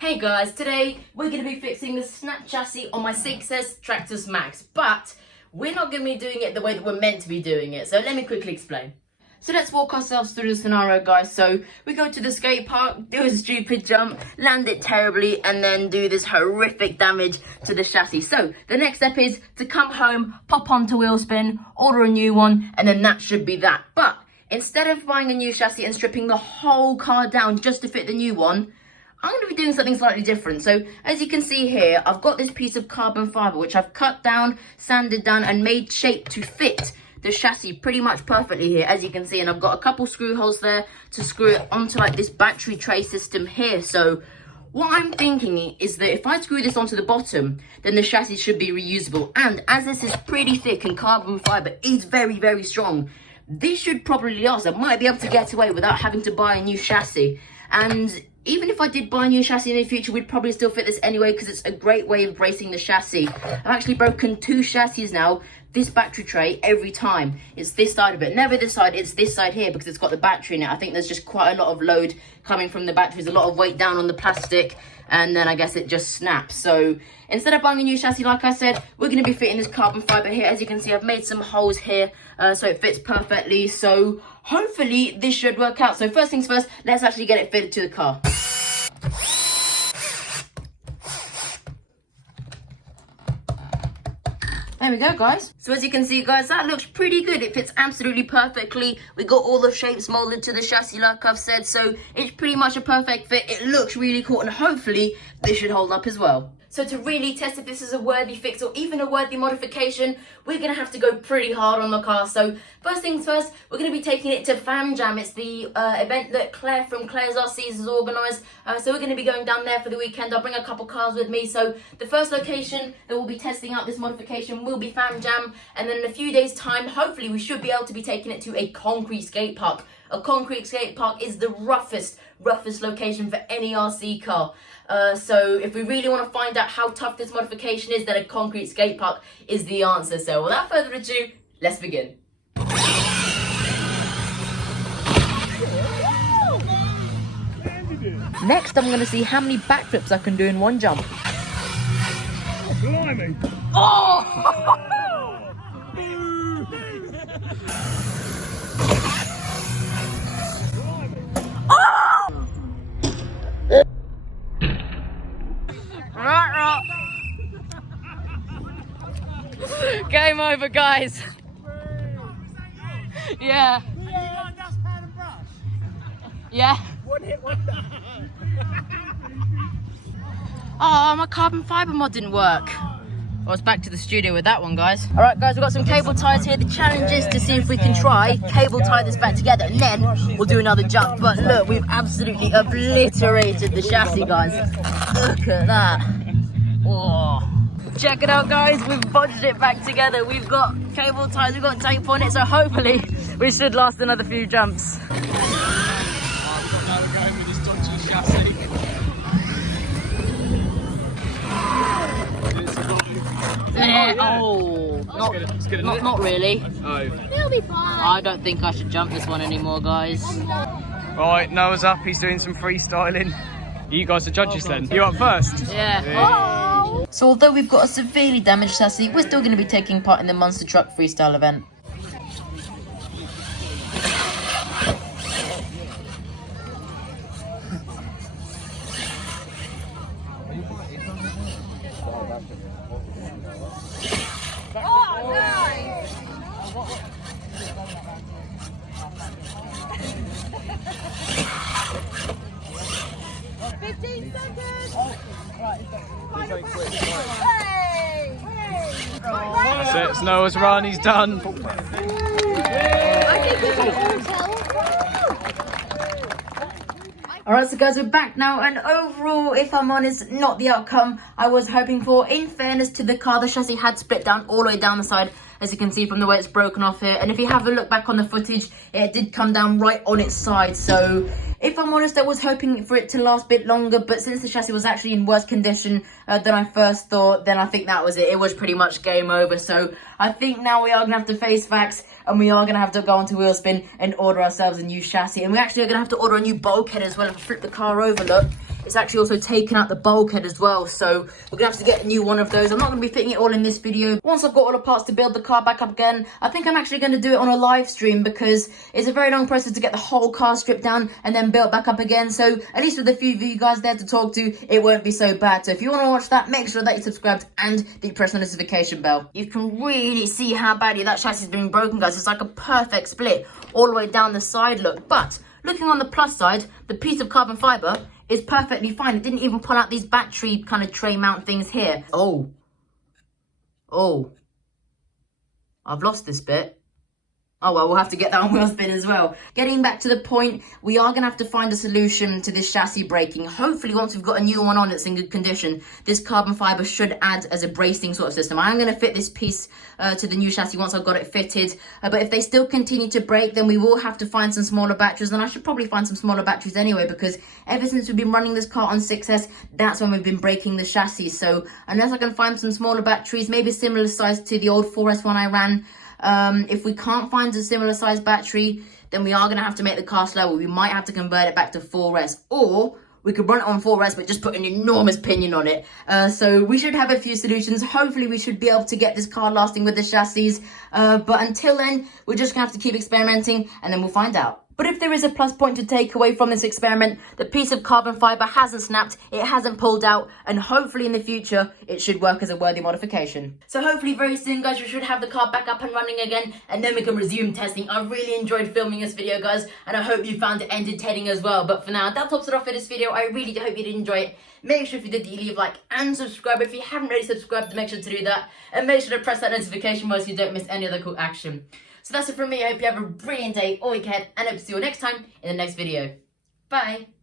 Hey guys, today we're going to be fixing the snap chassis on my Traxxas maxx, but we're not going to be doing it the way that we're meant to be doing it, so let me quickly explain. So let's walk ourselves through the scenario, guys. So we go to the skate park, do a stupid jump, land it terribly, and then do this horrific damage to the chassis. So the next step is to come home, pop onto Wheelspin, order a new one, and then that should be that. But instead of buying a new chassis and stripping the whole car down just to fit the new one, I'm going to be doing something slightly different. So as you can see here, I've got this piece of carbon fibre which I've cut down, sanded down and made shape to fit the chassis pretty much perfectly here, as you can see. And I've got a couple screw holes there to screw it onto like this battery tray system here. So what I'm thinking is that if I screw this onto the bottom, then the chassis should be reusable. And as this is pretty thick and carbon fibre is very, very strong, this should probably last. I might be able to get away without having to buy a new chassis. And even if I did buy a new chassis in the future, we'd probably still fit this anyway, because it's a great way of bracing the chassis. I've actually broken 2 chassis now, this battery tray, every time. It's this side of it, never this side, it's this side here, because it's got the battery in it. I think there's just quite a lot of load coming from the batteries, a lot of weight down on the plastic, and then I guess it just snaps. So instead of buying a new chassis, like I said, we're going to be fitting this carbon fibre here. As you can see, I've made some holes here, so it fits perfectly. So hopefully this should work out. So first things first, let's actually get it fitted to the car. There we go, guys. So as you can see, guys, that looks pretty good. It fits absolutely perfectly. We got all the shapes molded to the chassis, like I've said, so it's pretty much a perfect fit. It looks really cool, and hopefully this should hold up as well. So to really test if this is a worthy fix or even a worthy modification, we're going to have to go pretty hard on the car. So first things first, we're going to be taking it to Fam Jam. It's the event that Claire from Claire's RCs has organised. So we're going to be going down there for the weekend. I'll bring a couple cars with me. So the first location that we'll be testing out this modification will be Fam Jam. And then in a few days' time, hopefully we should be able to be taking it to a concrete skate park. A concrete skate park is the roughest location for any RC car. So if we really want to find out how tough this modification is, then a concrete skate park is the answer. So without further ado, let's begin. Next, I'm going to see how many backflips I can do in one jump. Oh, blimey! Oh! Game over, guys. Yeah. Yeah. One hit wonder. Oh, my carbon fibre mod didn't work. I was back to the studio with that one, guys. All right, guys, we've got some cable ties here. The challenge is to see if we can try cable tie this back together, and then we'll do another jump. But look, we've absolutely obliterated the chassis, guys. Look at that. Oh. Check it out, guys. We've bodged it back together. We've got cable ties, we've got tape on it, so hopefully we should last another few jumps. We've got now we're going with this dodgy chassis. Oh, not really. Oh. It'll be fine. I don't think I should jump this one anymore, guys. Right, Noah's up. He's doing some freestyling. You guys are judges then. You up first? Yeah. Oh. So although we've got a severely damaged chassis, we're still going to be taking part in the Monster Truck Freestyle event. Oh, nice. 15 seconds. Hey! That's it. It's Noah's run. He's done. Alright, so guys, we're back now, and overall, if I'm honest, not the outcome I was hoping for. In fairness to the car, the chassis had split down all the way down the side, as you can see from the way it's broken off here. And if you have a look back on the footage, it did come down right on its side. So If I'm honest, I was hoping for it to last a bit longer, but since the chassis was actually in worse condition than I first thought, then I think that was it. It was pretty much game over. So I think now we are going to have to face facts, and we are going to have to go onto Wheelspin and order ourselves a new chassis. And we actually are going to have to order a new bulkhead as well. If I flip the car over, look, it's actually also taken out the bulkhead as well. So we're going to have to get a new one of those. I'm not going to be fitting it all in this video. Once I've got all the parts to build the car back up again, I think I'm actually going to do it on a live stream, because it's a very long process to get the whole car stripped down and then built back up again. So at least with a few of you guys there to talk to, it won't be so bad. So if you want to watch that, make sure that you're subscribed and that you press the notification bell. You can really see how badly that chassis has been broken, guys. It's like a perfect split all the way down the side, look. But looking on the plus side, the piece of carbon fiber is perfectly fine. It didn't even pull out these battery kind of tray mount things here. Oh, I've lost this bit. Oh well, we'll have to get that on Wheelspin as well. Getting back to the point, we are going to have to find a solution to this chassis breaking. Hopefully, once we've got a new one on that's in good condition, this carbon fiber should add as a bracing sort of system. I am going to fit this piece to the new chassis once I've got it fitted. But if they still continue to break, then we will have to find some smaller batteries. And I should probably find some smaller batteries anyway, because ever since we've been running this car on 6S, that's when we've been breaking the chassis. So unless I can find some smaller batteries, maybe similar size to the old 4S one I ran, if we can't find a similar size battery, then we are going to have to make the car slower. We might have to convert it back to 4S, or we could run it on 4S but just put an enormous pinion on it. So we should have a few solutions. Hopefully we should be able to get this car lasting with the chassis, but until then we're just going to have to keep experimenting, and then we'll find out. But if there is a plus point to take away from this experiment, the piece of carbon fiber hasn't snapped, it hasn't pulled out, and hopefully in the future, it should work as a worthy modification. So hopefully very soon, guys, we should have the car back up and running again, and then we can resume testing. I really enjoyed filming this video, guys, and I hope you found it entertaining as well. But for now, that tops it off for this video. I really do hope you did enjoy it. Make sure if you did, you leave a like and subscribe. If you haven't already subscribed, make sure to do that, and make sure to press that notification bell so you don't miss any other cool action. So that's it from me. I hope you have a brilliant day or weekend, and I hope to see you all next time in the next video. Bye.